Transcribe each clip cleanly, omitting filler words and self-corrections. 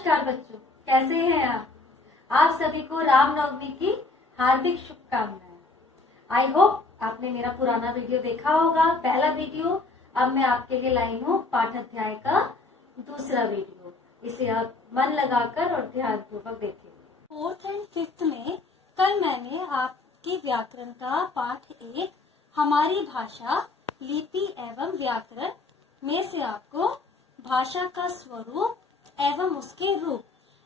नमस्कार बच्चों, कैसे हैं आप सभी को रामनवमी की हार्दिक शुभकामनाएं। आई होप आपने मेरा पुराना वीडियो देखा होगा, पहला वीडियो। अब मैं आपके लिए लाई हूँ पाठ अध्याय का दूसरा वीडियो। इसे आप मन लगाकर और ध्यानपूर्वक देखिए। 4th और 5th में कल मैंने आपकी व्याकरण का पाठ 1 हमारी भाषा लिपि एवं व्याकरण में से आपको भाषा का स्वरूप एवं उसके रूप,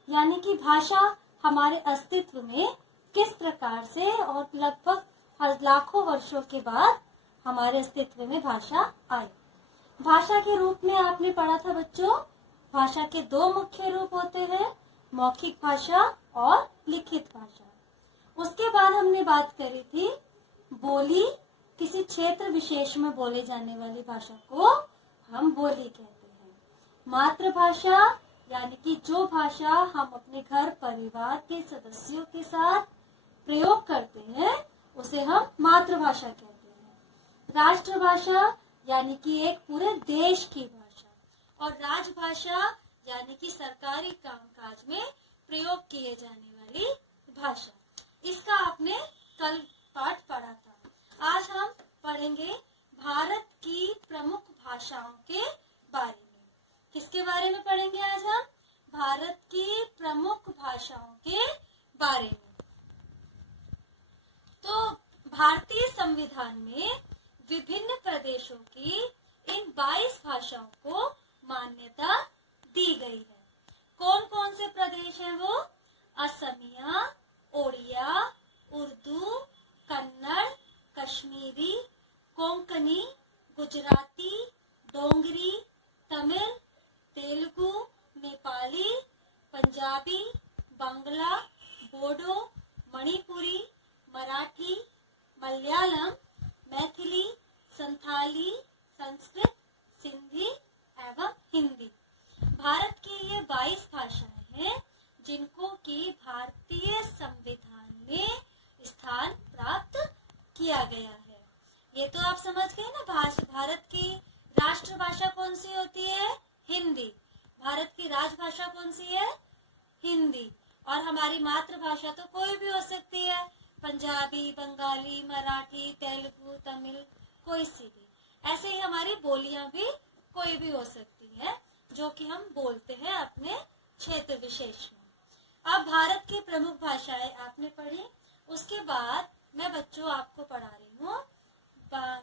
यानी कि भाषा हमारे अस्तित्व में किस प्रकार से और लगभग लाखों वर्षों के बाद हमारे अस्तित्व में भाषा आई। भाषा के रूप में आपने पढ़ा था बच्चों, भाषा के 2 मुख्य रूप होते हैं, मौखिक भाषा और लिखित भाषा। उसके बाद हमने बात करी थी बोली, किसी क्षेत्र विशेष में बोले जाने वाली भाषा को हम बोली कहते हैं। मातृभाषा यानी कि जो भाषा हम अपने घर परिवार के सदस्यों के साथ प्रयोग करते हैं उसे हम मातृभाषा कहते हैं। राष्ट्रभाषा यानी कि एक पूरे देश की भाषा, और राजभाषा यानी कि सरकारी कामकाज में प्रयोग किए जाने वाली भाषा। इसका आपने कल पाठ पढ़ा था। आज हम पढ़ेंगे भारत की प्रमुख भाषाओं के बारे में। किसके बारे में पढ़ेंगे आज हम? भारत की प्रमुख भाषाओं के बारे में। तो भारतीय संविधान में विभिन्न प्रदेशों की इन 22 भाषाओं को मान्यता दी गई है। कौन कौन से प्रदेश हैं वो? असमिया, ओडिया, उर्दू, कन्नड़, कश्मीरी, कोंकणी, गुजराती, डोंगरी, तमिल, तेलुगु, नेपाली, पंजाबी, बांग्ला, बोडो, मणिपुरी, मराठी, मलयालम, मैथिली, संथाली, संस्कृत, सिंधी एवं हिंदी। भारत की ये 22 भाषाएं हैं जिनको कि भारतीय संविधान में स्थान प्राप्त किया गया है। ये तो आप समझ गए ना। भारत की राष्ट्रभाषा कौन सी होती है? हिंदी। भारत की राजभाषा कौन सी है? हिंदी। और हमारी मातृभाषा तो कोई भी हो सकती है, पंजाबी, बंगाली, मराठी, तेलुगु, तमिल, कोई सी भी। ऐसे ही हमारी बोलियां भी कोई भी हो सकती है जो कि हम बोलते हैं अपने क्षेत्र विशेष में। अब भारत की प्रमुख भाषाएं आपने पढ़ी। उसके बाद मैं बच्चों आपको पढ़ा रही हूँ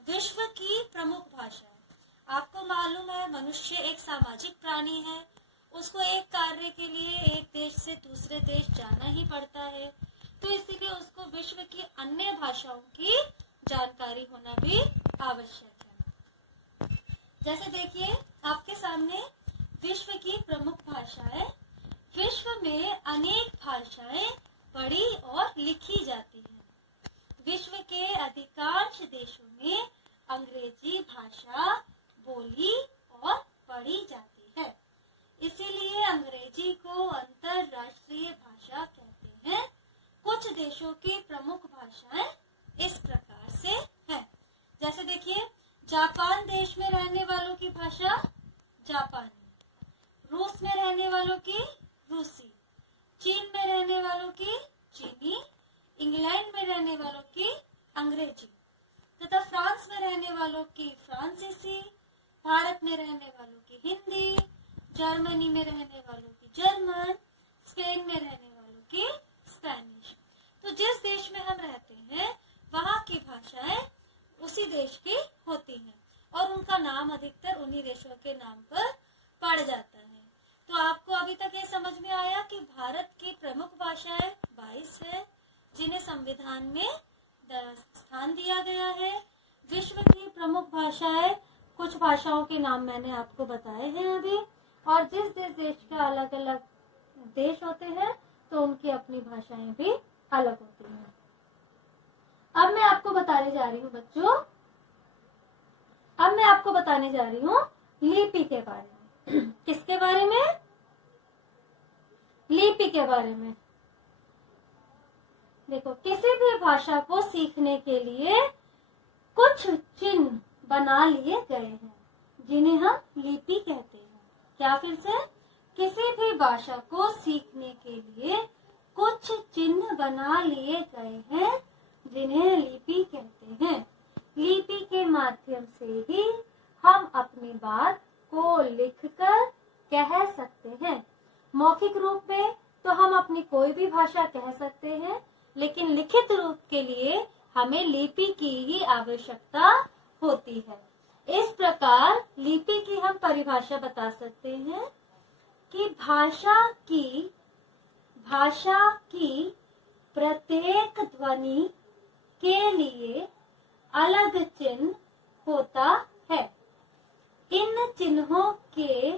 विश्व की प्रमुख भाषाएं। आपको मालूम है मनुष्य एक सामाजिक प्राणी है, उसको एक कार्य के लिए एक देश से दूसरे देश जाना ही पड़ता है, तो इसीलिए उसको विश्व की अन्य भाषाओं की जानकारी होना भी आवश्यक है। जैसे देखिए आपके सामने विश्व की प्रमुख भाषाएं। विश्व में अनेक भाषाएं पढ़ी और लिखी जाती हैं। विश्व के अधिकांश देशों में अंग्रेजी भाषा बोली और पढ़ी जाती है, इसीलिए अंग्रेजी को अंतर्राष्ट्रीय भाषा कहते हैं। कुछ देशों की प्रमुख भाषाएं इस प्रकार से हैं। जैसे देखिए जापान देश में रहने वालों की भाषा जापानी, रूस में रहने वालों की रूसी, चीन में रहने वालों की चीनी, इंग्लैंड में रहने वालों की अंग्रेजी, तथा फ्रांस में रहने वालों की फ्रांसीसी, भारत में रहने वालों की हिंदी, जर्मनी में रहने वालों की जर्मन, स्पेन में रहने वालों की स्पेनिश। तो जिस देश में हम रहते हैं वहाँ की भाषाएं उसी देश की होती हैं और उनका नाम अधिकतर उन्हीं देशों के नाम पर पड़ जाता है। तो आपको अभी तक ये समझ में आया कि भारत की प्रमुख भाषाएं 22 है जिन्हें संविधान में स्थान दिया गया है। विश्व की प्रमुख भाषाएं, कुछ भाषाओं के नाम मैंने आपको बताए हैं अभी, और जिस देश के अलग अलग देश होते हैं तो उनकी अपनी भाषाएं भी अलग होती हैं। अब मैं आपको बताने जा रही हूँ बच्चों, अब मैं आपको बताने जा रही हूँ लिपि के बारे में। किसके बारे में? लिपि के बारे में। देखो, किसी भी भाषा को सीखने के लिए कुछ चिन्ह बना लिए गए हैं जिन्हें हम लिपि कहते हैं। क्या? फिर से किसी भी भाषा को सीखने के लिए कुछ चिन्ह बना लिए गए हैं जिन्हें लिपि कहते हैं। लिपि के माध्यम से ही हम अपनी बात को लिखकर कह सकते हैं। मौखिक रूप में तो हम अपनी कोई भी भाषा कह सकते हैं, लेकिन लिखित रूप के लिए हमें लिपि की ही आवश्यकता होती है। इस प्रकार लिपि की हम परिभाषा बता सकते हैं कि भाषा की प्रत्येक ध्वनि के लिए अलग चिन्ह होता है। इन चिन्हों के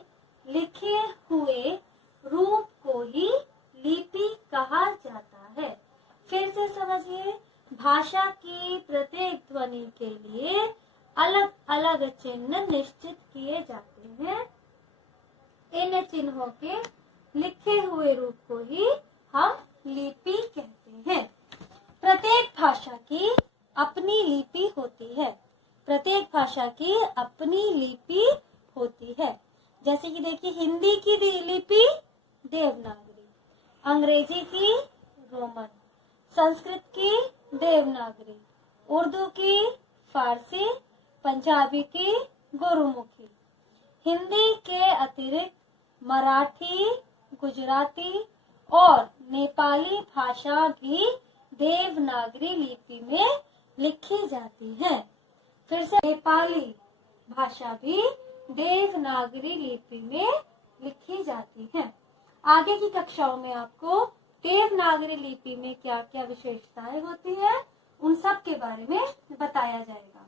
लिखे हुए रूप को ही लिपि कहा जाता है। फिर से समझिए, भाषा की प्रत्येक ध्वनि के लिए अलग अलग चिन्ह निश्चित किए जाते हैं। इन चिन्हों के लिखे हुए रूप को ही हम लिपि कहते हैं। प्रत्येक भाषा की अपनी लिपि होती है। प्रत्येक भाषा की अपनी लिपि होती है। जैसे कि देखिए, हिंदी की लिपि देवनागरी, अंग्रेजी की रोमन, संस्कृत की देवनागरी, उर्दू की फारसी, पंजाबी की गुरुमुखी। हिंदी के अतिरिक्त मराठी, गुजराती और नेपाली भाषा भी देवनागरी लिपि में लिखी जाती है। फिर से नेपाली भाषा भी देवनागरी लिपि में लिखी जाती है। आगे की कक्षाओं में आपको देवनागरी लिपि में क्या क्या विशेषताएं होती है, उन सब के बारे में बताया जाएगा।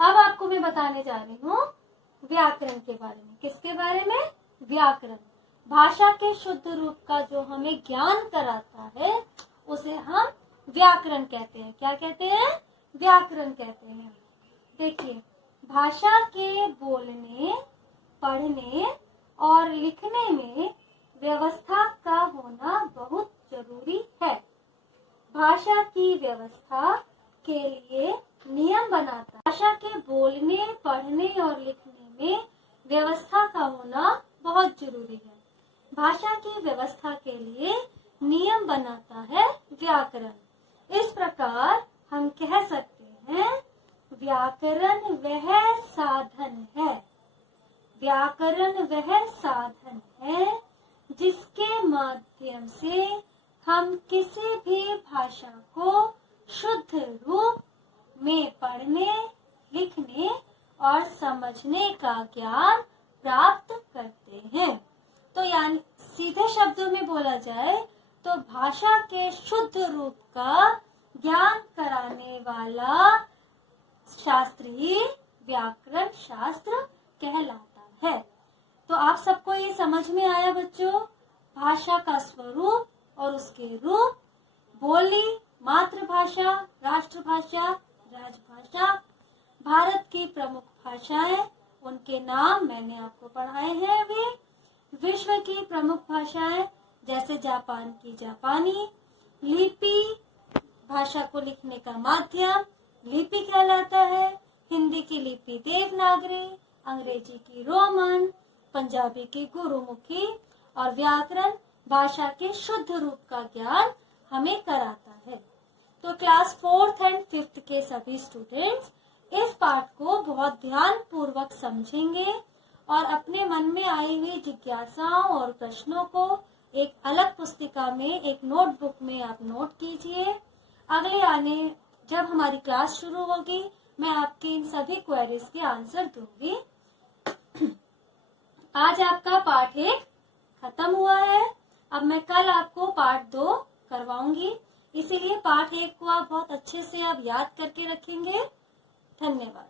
अब आपको मैं बताने जा रही हूँ व्याकरण के बारे में। किसके बारे में? व्याकरण। भाषा के शुद्ध रूप का जो हमें ज्ञान कराता है उसे हम व्याकरण कहते हैं। क्या कहते हैं? व्याकरण कहते हैं। देखिए, भाषा के बोलने, पढ़ने और लिखने में व्यवस्था का होना बहुत जरूरी है। भाषा की व्यवस्था के लिए नियम बनाता है। भाषा के बोलने, पढ़ने और लिखने में व्यवस्था का होना बहुत जरूरी है। भाषा की व्यवस्था के लिए नियम बनाता है व्याकरण। इस प्रकार हम कह सकते हैं, व्याकरण वह साधन है। व्याकरण वह साधन है जिसके माध्यम से हम किसी भी भाषा को शुद्ध रूप में पढ़ने, लिखने और समझने का ज्ञान प्राप्त करते हैं। तो यानी सीधे शब्दों में बोला जाए तो भाषा के शुद्ध रूप का ज्ञान कराने वाला शास्त्र ही व्याकरण शास्त्र कहलाता है। तो आप सबको ये समझ में आया बच्चों? भाषा का स्वरूप और उसके रूप, बोली, मातृभाषा, राष्ट्रभाषा, राजभाषा, भारत की प्रमुख भाषाएं, उनके नाम मैंने आपको पढ़ाए हैं अभी। विश्व की प्रमुख भाषाएं जैसे जापान की जापानी, लिपि, भाषा को लिखने का माध्यम लिपि कहलाता है। हिंदी की लिपि देवनागरी, अंग्रेजी की रोमन, पंजाबी की गुरुमुखी और व्याकरण भाषा के शुद्ध रूप का ज्ञान हमें कराता है। तो क्लास 4th एंड 5th के सभी स्टूडेंट्स इस पाठ को बहुत ध्यान पूर्वक समझेंगे और अपने मन में आई हुई जिज्ञासाओं और प्रश्नों को एक अलग पुस्तिका में, एक नोटबुक में आप नोट कीजिए। अगले जब हमारी क्लास शुरू होगी मैं आपकी इन सभी क्वेरीज के आंसर दूंगी। आज आपका पार्ट 1 खत्म हुआ है। अब मैं कल आपको पार्ट 2 करवाऊंगी, इसीलिए पार्ट 1 को आप बहुत अच्छे से आप याद करके रखेंगे। धन्यवाद।